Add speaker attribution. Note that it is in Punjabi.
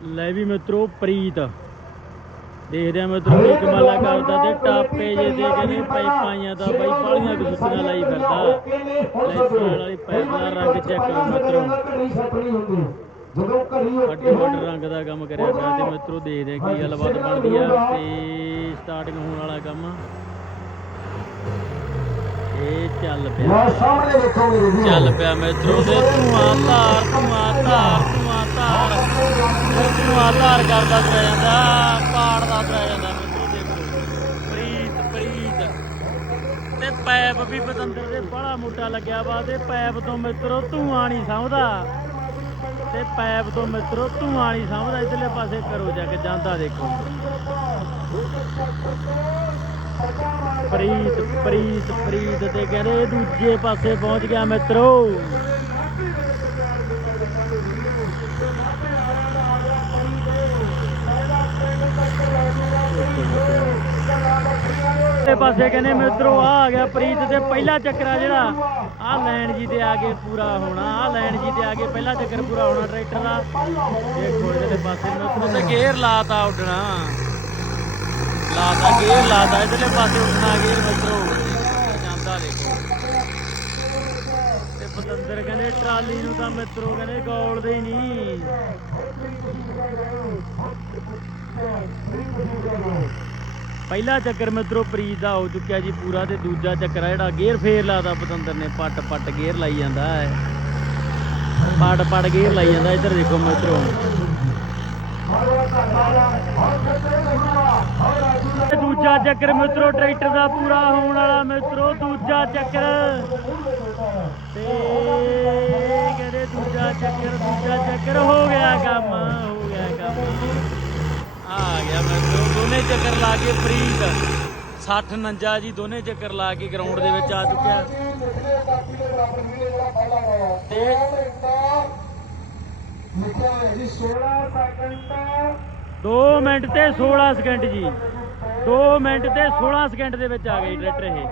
Speaker 1: ਲੈ ਵੀ ਮਿੱਤਰੋ ਪ੍ਰੀਤ। ਦੇਖਦੇ ਆ ਮਿੱਤਰੋ ਕੀ ਕਮਾਲਾ ਕਰਦਾ ਤੇ ਟਾਪੇ ਜੇ ਦੇ ਕੇ ਨੇ ਪਾਈਪਾਂ ਦਾ ਬਾਈ ਬਾਲੀਆਂ ਗੁੱਸੀਆਂ ਲਾਈ ਫਿਰਦਾ। ਲੈਸਣ ਵਾਲੀ ਪਾਈਪ ਦਾ ਰੰਗ ਚੈੱਕ ਕਰੋ ਮਿੱਤਰੋ।
Speaker 2: ਜਦੋਂ ਘੜੀ
Speaker 1: ਵੱਡੇ ਰੰਗ ਦਾ ਕੰਮ ਕਰਿਆ ਪਿਆ ਤੇ ਮਿੱਤਰੋ ਦੇਖਦੇ ਆ ਕੀ ਗੱਲਬਾਤ ਬਣਦੀ ਆ। ਤੇ ਸਟਾਰਟਿੰਗ ਹੋਣ ਵਾਲਾ ਕੰਮ। ਇਹ ਚੱਲ ਪਿਆ। ਚੱਲ ਪਿਆ ਮਿੱਤਰੋ ਤੇ ਧੂਆਂ ਧਾਰ ਧੂਆਂ ਧੂਆਂ ਧਾਰ ਕਰਦਾ ਤੁਰਿਆ ਜਾਂਦਾ ਪਾੜਦਾ ਤੁਰਿਆ ਜਾਂਦਾ ਮਿੱਤਰੋ ਦੇਖੋ ਪ੍ਰੀਤ ਪ੍ਰੀਤ। ਤੇ ਪੈਪ ਵੀ ਪਤੰਦਰ ਦੇ ਬੜਾ ਮੋਟਾ ਲੱਗਿਆ ਵਾ ਤੇ ਪੈਪ ਤੋਂ ਮਿੱਤਰੋ ਧੂਆਂ ਨਹੀਂ ਸਮਝਦਾ ਤੇ ਪੈਪ ਤੋਂ ਮਿੱਤਰੋ ਧੂਆਂ ਨਹੀਂ ਸਮਝਦਾ ਇਧਰਲੇ ਪਾਸੇ ਕਰੋ ਜਾ ਕੇ ਜਾਂਦਾ ਦੇਖੋ। ਪ੍ਰੀਤ ਪ੍ਰੀਤ ਪ੍ਰੀਤ ਤੇ ਕਹਿੰਦੇ ਦੂਜੇ ਪਾਸੇ ਪਹੁੰਚ ਗਿਆ ਮਿੱਤਰੋ। ਤੇ ਪਾਸੇ ਕਹਿੰਦੇ ਮਿੱਤਰੋ ਆ ਆ ਗਿਆ ਪ੍ਰੀਤ ਤੇ ਪਹਿਲਾ ਚੱਕਰਾ ਜਿਹੜਾ। ਆ ਲਾਈਨ ਜੀ ਤੇ ਆ ਕੇ ਪੂਰਾ ਹੋਣਾ ਆ ਲਾਈਨ ਜੀ ਤੇ ਆ ਕੇ ਪਹਿਲਾ ਚੱਕਰ ਪੂਰਾ ਹੋਣਾ ਟਰੈਕਟਰ ਦਾ। ਇਹ ਘੋੜੇ ਪਾਸੇ ਮਿੱਤਰੋ ਤੇ ਗੇਅਰ ਲਾਤਾ ਉੱਡਣਾ। ਲਾਤਾ, ਗੇਅਰ ਲਾਤਾ, ਇਧਰਲੇ ਪਾਸੇ ਉੱਡਣਾ, ਗੇਅਰ ਮਿੱਤਰੋ ਜਾਂਦਾ ਦੇਖੋ। ਤੇ ਪਤੰਦਰ ਕਹਿੰਦੇ ਟਰਾਲੀ ਨੂੰ ਤਾਂ ਮਿੱਤਰੋ ਕਹਿੰਦੇ ਗੋਲਦੇ ਹੀ ਨਹੀਂ। ਪਹਿਲਾ ਚੱਕਰ ਮਿੱਤਰੋ ਪ੍ਰੀਤ ਦਾ ਹੋ ਚੁੱਕਿਆ ਜੀ ਪੂਰਾ ਤੇ ਦੂਜਾ ਚੱਕਰ ਆ ਜਿਹੜਾ ਗੇਅਰ ਫੇਰ ਲਾਤਾ ਪਤੰਦਰ ਨੇ, ਪੱਟ ਪੱਟ ਗੇਅਰ ਲਾਈ ਜਾਂਦਾ ਹੈ। ਪੱਟ ਪੱਟ ਗੇਅਰ ਲਾਈ ਜਾਂਦਾ, ਇੱਧਰ ਦੇਖੋ ਮਿੱਤਰੋ ਦੂਜਾ ਚੱਕਰ ਮਿੱਤਰੋ ਟਰੈਕਟਰ ਦਾ ਪੂਰਾ ਹੋਣ ਵਾਲਾ ਮਿੱਤਰੋ ਦੂਜਾ ਚੱਕਰ। ਤੇ ਕਹਿੰਦੇ ਦੂਜਾ ਚੱਕਰ ਦੂਜਾ ਚੱਕਰ ਹੋ ਗਿਆ ਕੰਮ ਹੋ ਗਿਆ ਕੰਮ ਆ ਗਿਆ ਮਿੱਤਰੋ ਦੋਨੇ ਚੱਕਰ ਲਾ ਕੇ ਫਰੀਕ 60 49 ਜੀ ਦੋਨੇ ਚੱਕਰ ਲਾ ਕੇ ਗਰਾਊਂਡ ਦੇ ਵਿੱਚ ਆ ਚੁੱਕਿਆ। ਤੇ
Speaker 2: ਲਿਖਿਆ ਹੋਇਆ ਜੀ 16 ਸੈਕਿੰਡ
Speaker 1: 2 ਮਿੰਟ ਤੇ 16 ਸਕਿੰਟ ਜੀ 2 ਮਿੰਟ ਤੇ 16 ਸਕਿੰਟ ਦੇ ਵਿੱਚ ਆ ਗਈ ਟਰੈਕਟਰ ਇਹ।